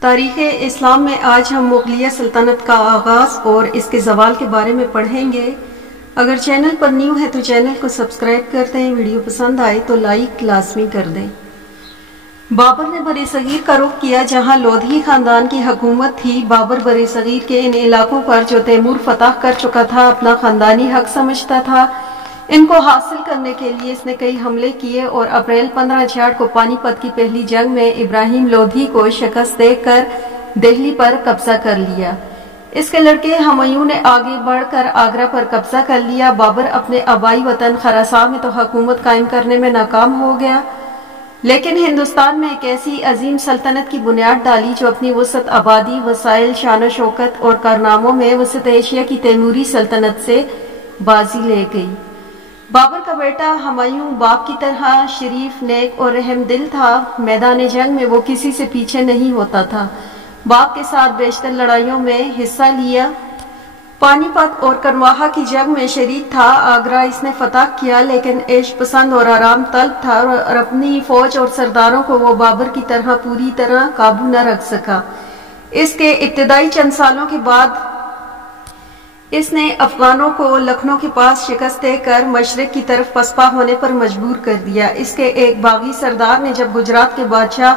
تاریخ اسلام میں آج ہم مغلیہ سلطنت کا آغاز اور اس کے زوال کے بارے میں پڑھیں گے۔ اگر چینل پر نیو ہے تو چینل کو سبسکرائب کر دیں، ویڈیو پسند آئے تو لائک لازمی کر دیں۔ بابر نے برِ صغیر کا رخ کیا جہاں لودھی خاندان کی حکومت تھی۔ بابر برِ صغیر کے ان علاقوں پر جو تیمور فتح کر چکا تھا اپنا خاندانی حق سمجھتا تھا۔ ان کو حاصل کرنے کے لیے اس نے کئی حملے کیے اور اپریل 1566 کو پانی پت کی پہلی جنگ میں ابراہیم لودھی کو شکست دے کر دہلی پر قبضہ کر لیا۔ اس کے لڑکے ہمایوں نے آگے بڑھ کر آگرہ پر قبضہ کر لیا۔ بابر اپنے آبائی وطن خراسان میں تو حکومت قائم کرنے میں ناکام ہو گیا، لیکن ہندوستان میں ایک ایسی عظیم سلطنت کی بنیاد ڈالی جو اپنی وسعت آبادی، وسائل، شان و شوکت اور کارناموں میں وسط ایشیا کی تیموری سلطنت سے بازی لے گئی۔ بابر کا بیٹا ہمایوں باپ کی طرح شریف، نیک اور رحم دل تھا۔ میدان جنگ میں وہ کسی سے پیچھے نہیں ہوتا تھا، باپ کے ساتھ بیشتر لڑائیوں میں حصہ لیا، پانی پت اور کنواہا کی جنگ میں شریک تھا۔ آگرہ اس نے فتح کیا، لیکن عیش پسند اور آرام طلب تھا اور اپنی فوج اور سرداروں کو وہ بابر کی طرح پوری طرح قابو نہ رکھ سکا۔ اس کے ابتدائی چند سالوں کے بعد اس نے افغانوں کو لکھنؤ کے پاس شکست دے کر مشرق کی طرف پسپا ہونے پر مجبور کر دیا۔ اس کے ایک باغی سردار نے جب گجرات کے بادشاہ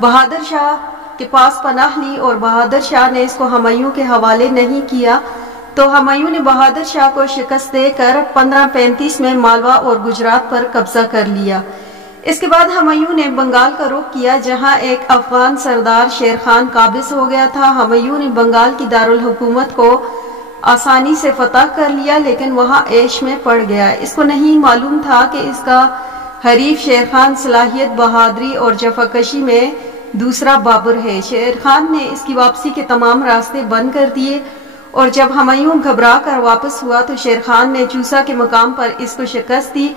بہادر شاہ کے پاس پناہ لی اور بہادر شاہ نے اس کو ہمایوں کے حوالے نہیں کیا تو ہمایوں نے بہادر شاہ کو شکست دے کر 1535 میں مالوا اور گجرات پر قبضہ کر لیا۔ اس کے بعد ہمایوں نے بنگال کا رخ کیا جہاں ایک افغان سردار شیر خان قابض ہو گیا تھا۔ ہمایوں نے بنگال کی دارالحکومت کو آسانی سے فتح کر لیا، لیکن وہاں عیش میں پڑ گیا۔ اس کو نہیں معلوم تھا کہ اس کا حریف شیر خان صلاحیت، بہادری اور جفاکشی میں دوسرا بابر ہے۔ شیر خان نے اس کی واپسی کے تمام راستے بند کر دیے اور جب ہمایوں گھبرا کر واپس ہوا تو شیر خان نے چوسا کے مقام پر اس کو شکست دی۔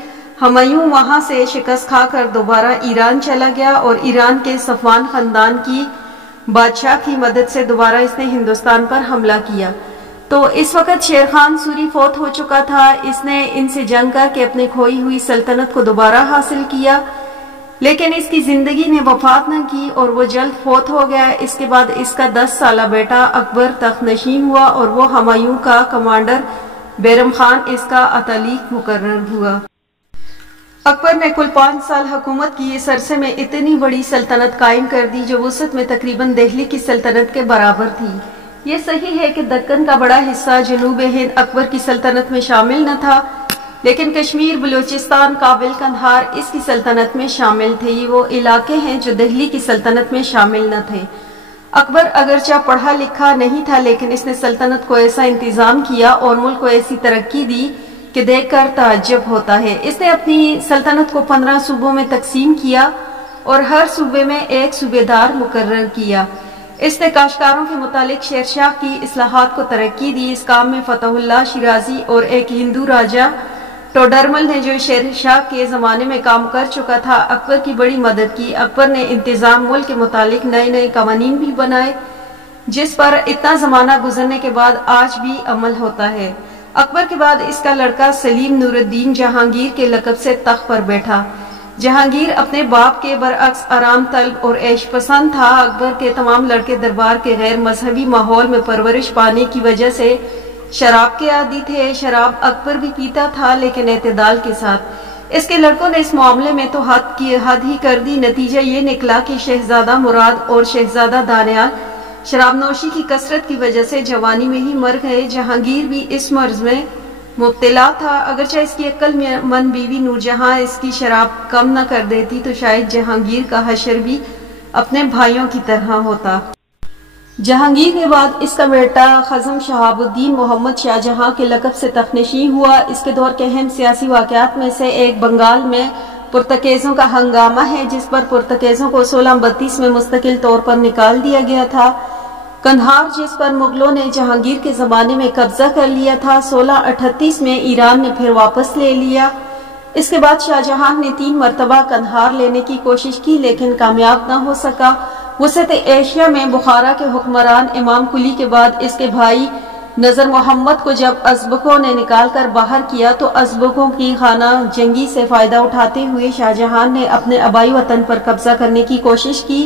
ہمایوں وہاں سے شکست کھا کر دوبارہ ایران چلا گیا اور ایران کے صفوان خاندان کی بادشاہ کی مدد سے دوبارہ اس نے ہندوستان پر حملہ کیا۔ تو اس وقت شیر خان سوری فوت ہو چکا تھا۔ اس نے ان سے جنگ کر کے اپنے کھوئی ہوئی سلطنت کو دوبارہ حاصل کیا، لیکن اس کی زندگی نے وفات نہ کی اور وہ جلد فوت ہو گیا۔ اس کے بعد اس کا 10 سالہ بیٹا اکبر تخت نشین ہوا اور وہ ہمایوں کا کمانڈر بیرم خان اس کا اتالیق مقرر ہوا۔ اکبر نے کل 5 سال حکومت کی۔ اس عرصے میں اتنی بڑی سلطنت قائم کر دی جو وسعت میں تقریباً دہلی کی سلطنت کے برابر تھی۔ یہ صحیح ہے کہ دکن کا بڑا حصہ جنوب ہند اکبر کی سلطنت میں شامل نہ تھا، لیکن کشمیر، بلوچستان، کابل، قندھار اس کی سلطنت میں شامل تھے۔ یہ وہ علاقے ہیں جو دہلی کی سلطنت میں شامل نہ تھے۔ اکبر اگرچہ پڑھا لکھا نہیں تھا، لیکن اس نے سلطنت کو ایسا انتظام کیا اور ملک کو ایسی ترقی دی کہ دیکھ کر تعجب ہوتا ہے۔ اس نے اپنی سلطنت کو 15 صوبوں میں تقسیم کیا اور ہر صوبے میں ایک صوبے دار مقرر کیا۔ اس نے کاشتکاروں کے متعلق شیر شاہ کی اصلاحات کو ترقی دی۔ اس کام میں فتح اللہ شیرازی اور ایک ہندو راجہ ٹوڈرمل نے جو شیر شاہ کے زمانے میں کام کر چکا تھا اکبر کی بڑی مدد کی۔ اکبر نے انتظام ملک کے متعلق نئے نئے قوانین بھی بنائے جس پر اتنا زمانہ گزرنے کے بعد آج بھی عمل ہوتا ہے۔ اکبر کے بعد اس کا لڑکا سلیم نور الدین جہانگیر کے لقب سے تخت پر بیٹھا۔ جہانگیر اپنے باپ کے برعکس آرام طلب اور عیش پسند تھا۔ اکبر کے تمام لڑکے دربار کے غیر مذہبی ماحول میں پرورش پانے کی وجہ سے شراب کے عادی تھے۔ شراب اکبر بھی پیتا تھا، لیکن اعتدال کے ساتھ۔ اس کے لڑکوں نے اس معاملے میں تو حد ہی کر دی۔ نتیجہ یہ نکلا کہ شہزادہ مراد اور شہزادہ دانیال شراب نوشی کی کثرت کی وجہ سے جوانی میں ہی مر گئے۔ جہانگیر بھی اس مرض میں مبتلا تھا۔ اگرچہ اس کی عقل مند بیوی نور جہاں اس کی شراب کم نہ کر دیتی تو شاید جہانگیر کا حشر بھی اپنے بھائیوں کی طرح ہوتا۔ جہانگیر کے بعد اس کا بیٹا خزم شہاب الدین محمد شاہ جہاں کے لقب سے تخت نشین ہوا۔ اس کے دور کے اہم سیاسی واقعات میں سے ایک بنگال میں پرتگیزوں کا ہنگامہ ہے جس پر پرتگیزوں کو 1632 میں مستقل طور پر نکال دیا گیا تھا۔ قندھار جس پر مغلوں نے جہانگیر کے زمانے میں قبضہ کر لیا تھا 1638 میں ایران نے پھر واپس لے لیا۔ اس کے بعد شاہ جہاں نے 3 مرتبہ قندھار لینے کی کوشش کی لیکن کامیاب نہ ہو سکا۔ وسط ایشیا میں بخارا کے حکمران امام قلی کے بعد اس کے بھائی نظر محمد کو جب ازبکوں نے نکال کر باہر کیا تو ازبکوں کی خانہ جنگی سے فائدہ اٹھاتے ہوئے شاہ جہاں نے اپنے آبائی وطن پر قبضہ کرنے کی کوشش کی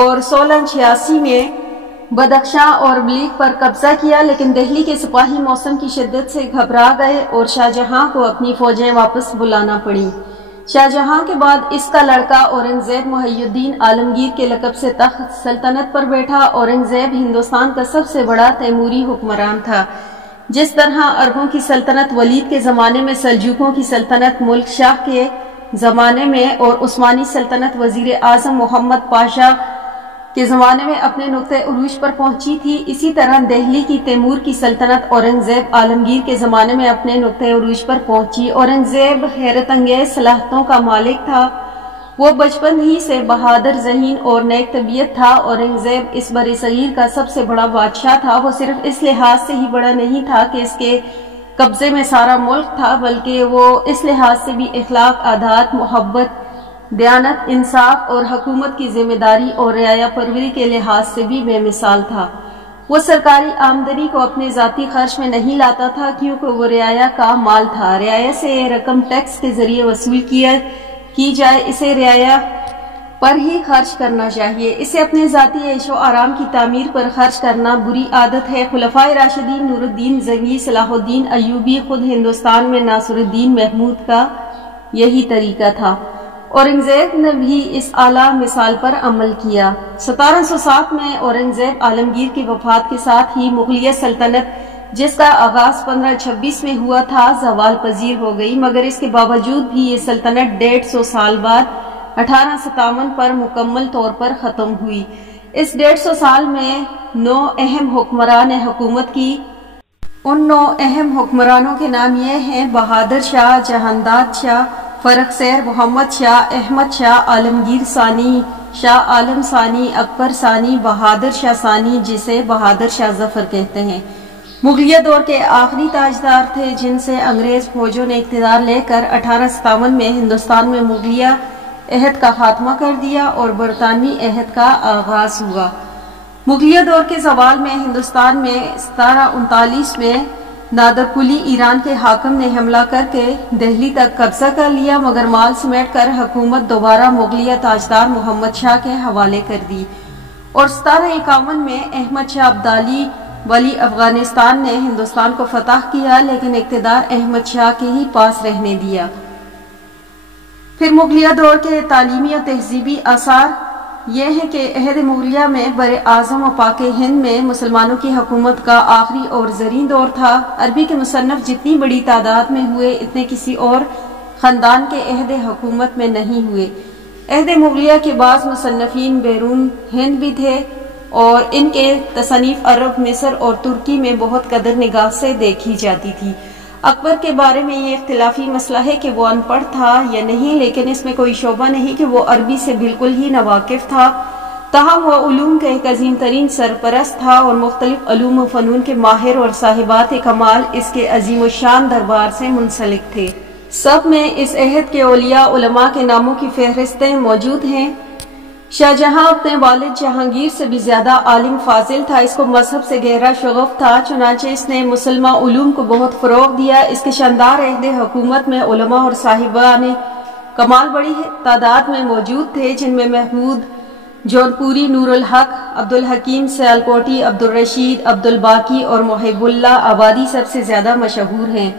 اور 1686 میں بدخشاں اور بلیک پر قبضہ کیا، لیکن دہلی کے سپاہی موسم کی شدت سے گھبرا گئے اور شاہ جہاں کو اپنی فوجیں واپس بلانا پڑی۔ شاہ جہاں کے بعد اس کا لڑکا اورنگزیب محی الدین عالمگیر کے لقب سے تخت سلطنت پر بیٹھا۔ اورنگزیب ہندوستان کا سب سے بڑا تیموری حکمران تھا۔ جس طرح عربوں کی سلطنت ولید کے زمانے میں، سلجوقوں کی سلطنت ملک شاہ کے زمانے میں اور عثمانی سلطنت وزیر اعظم محمد پاشا کے زمانے میں اپنے نقطۂ عروج پر پہنچی تھی، اسی طرح دہلی کی تیمور کی سلطنت اورنگزیب عالمگیر کے زمانے میں اپنے نقطۂ عروج پر پہنچی۔ اورنگزیب حیرت انگیز صلاحیتوں کا مالک تھا، وہ بچپن ہی سے بہادر ذہین اور نیک طبیعت تھا۔ اورنگزیب اس برصغیر کا سب سے بڑا بادشاہ تھا۔ وہ صرف اس لحاظ سے ہی بڑا نہیں تھا کہ اس کے قبضے میں سارا ملک تھا، بلکہ وہ اس لحاظ سے بھی اخلاق، عادات، محبت، دیانت، انصاف اور حکومت کی ذمہ داری اور رعایا پروری کے لحاظ سے بھی بے مثال تھا۔ وہ سرکاری آمدنی کو اپنے ذاتی خرچ میں نہیں لاتا تھا، کیونکہ وہ رعایا کا مال تھا۔ رعایا سے رقم ٹیکس کے ذریعے وصول کی جائے، اسے رعایا پر ہی خرچ کرنا چاہیے۔ اسے اپنے ذاتی عیش و آرام کی تعمیر پر خرچ کرنا بری عادت ہے۔ خلفائے راشدین نور الدین زنگی، صلاح الدین ایوبی، خود ہندوستان میں ناصر الدین محمود کا یہی طریقہ تھا۔ اورنگزیب نے بھی اس اعلیٰ مثال پر عمل کیا۔ 1707 میں اورنگزیب عالمگیر کی وفات کے ساتھ ہی مغلیہ سلطنت، جس کا آغاز 1526 میں ہوا تھا، زوال پذیر ہو گئی، مگر اس کے باوجود بھی یہ سلطنت 150 سال بعد 1857 پر مکمل طور پر ختم ہوئی۔ اس 150 سال میں 9 اہم حکمران نے حکومت کی۔ ان 9 اہم حکمرانوں کے نام یہ ہیں: بہادر شاہ، جہانداد شاہ، فرخ سیر، محمد شاہ، احمد شاہ، عالمگیر ثانی، شاہ عالم ثانی، اکبر ثانی، بہادر شاہ ثانی، جسے بہادر شاہ ظفر کہتے ہیں۔ مغلیہ دور کے آخری تاجدار تھے، جن سے انگریز فوجوں نے اقتدار لے کر 1857 میں ہندوستان میں مغلیہ عہد کا خاتمہ کر دیا اور برطانوی عہد کا آغاز ہوا۔ مغلیہ دور کے زوال میں ہندوستان میں 1739 میں نادر قلی ایران کے حاکم نے حملہ کر کے دہلی تک قبضہ کر لیا، مگر مال سمیٹ کر حکومت دوبارہ مغلیہ تاجدار محمد شاہ کے حوالے کر دی، اور 1751 میں احمد شاہ ابدالی ولی افغانستان نے ہندوستان کو فتح کیا، لیکن اقتدار احمد شاہ کے ہی پاس رہنے دیا۔ پھر مغلیہ دور کے تعلیمی و تہذیبی آثار یہ ہے کہ عہد مغلیہ میں بر اعظم و پاک ہند میں مسلمانوں کی حکومت کا آخری اور زرعی دور تھا۔ عربی کے مصنف جتنی بڑی تعداد میں ہوئے، اتنے کسی اور خاندان کے عہد حکومت میں نہیں ہوئے۔ عہد مغلیہ کے بعض مصنفین بیرون ہند بھی تھے اور ان کے تصانیف عرب، مصر اور ترکی میں بہت قدر نگاہ سے دیکھی جاتی تھی۔ اکبر کے بارے میں یہ اختلافی مسئلہ ہے کہ وہ ان پڑھ تھا یا نہیں، لیکن اس میں کوئی شبہ نہیں کہ وہ عربی سے بالکل ہی ناواقف تھا۔ تاہم وہ علوم کا ایک عظیم ترین سرپرست تھا اور مختلف علوم و فنون کے ماہر اور صاحبات کمال اس کے عظیم الشان دربار سے منسلک تھے۔ سب میں اس عہد کے اولیاء علماء کے ناموں کی فہرستیں موجود ہیں۔ شاہ جہاں اپنے والد جہانگیر سے بھی زیادہ عالم فاضل تھا، اس کو مذہب سے گہرا شغف تھا، چنانچہ اس نے مسلمہ علوم کو بہت فروغ دیا۔ اس کے شاندار عہد حکومت میں علماء اور صاحبان کمال بڑی تعداد میں موجود تھے، جن میں محمود جونپوری، نور الحق، عبدالحکیم سیالکوٹی، عبدالرشید، عبدالباقی اور محب اللہ آبادی سب سے زیادہ مشہور ہیں۔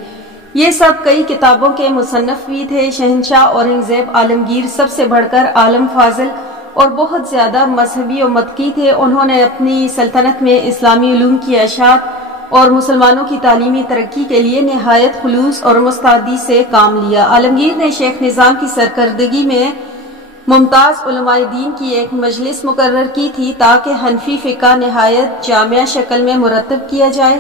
یہ سب کئی کتابوں کے مصنف بھی تھے۔ شہنشاہ اورنگزیب عالمگیر سب سے بڑھ کر عالم فاضل اور بہت زیادہ مذہبی و متقی تھے۔ انہوں نے اپنی سلطنت میں اسلامی علوم کی اشاعت اور مسلمانوں کی تعلیمی ترقی کے لیے نہایت خلوص اور مستعدی سے کام لیا۔ عالمگیر نے شیخ نظام کی سرکردگی میں ممتاز علماء دین کی ایک مجلس مقرر کی تھی تاکہ حنفی فقہ نہایت جامع شکل میں مرتب کیا جائے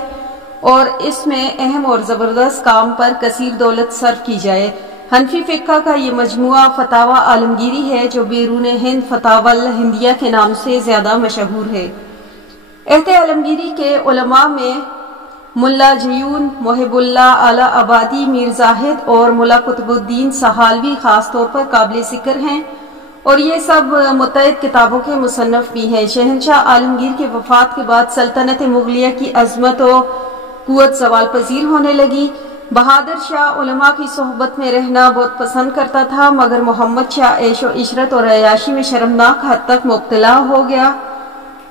اور اس میں اہم اور زبردست کام پر کثیر دولت صرف کی جائے۔ حنفی فقہ کا یہ مجموعہ فتاوی عالمگیری ہے، جو بیرون ہند فتاوی الہندیہ کے نام سے زیادہ مشہور ہے۔ عہد عالمگیری کے علماء میں ملا جیون، محب اللہ اعلی آبادی، میر زاہد اور ملا قطب الدین سہالوی خاص طور پر قابل ذکر ہیں، اور یہ سب متعدد کتابوں کے مصنف بھی ہیں۔ شہنشاہ عالمگیر کی وفات کے بعد سلطنت مغلیہ کی عظمت و قوت زوال پذیر ہونے لگی۔ بہادر شاہ علماء کی صحبت میں رہنا بہت پسند کرتا تھا، مگر محمد شاہ عیش و عشرت اور عیاشی میں شرمناک حد تک مبتلا ہو گیا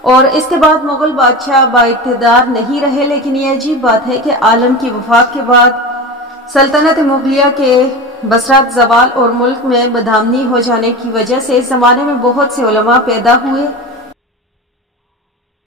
اور اس کے بعد مغل بادشاہ بااقتدار نہیں رہے۔ لیکن یہ عجیب بات ہے کہ عالم کی وفات کے بعد سلطنت مغلیہ کے بصرت زوال اور ملک میں بدامنی ہو جانے کی وجہ سے اس زمانے میں بہت سے علماء پیدا ہوئے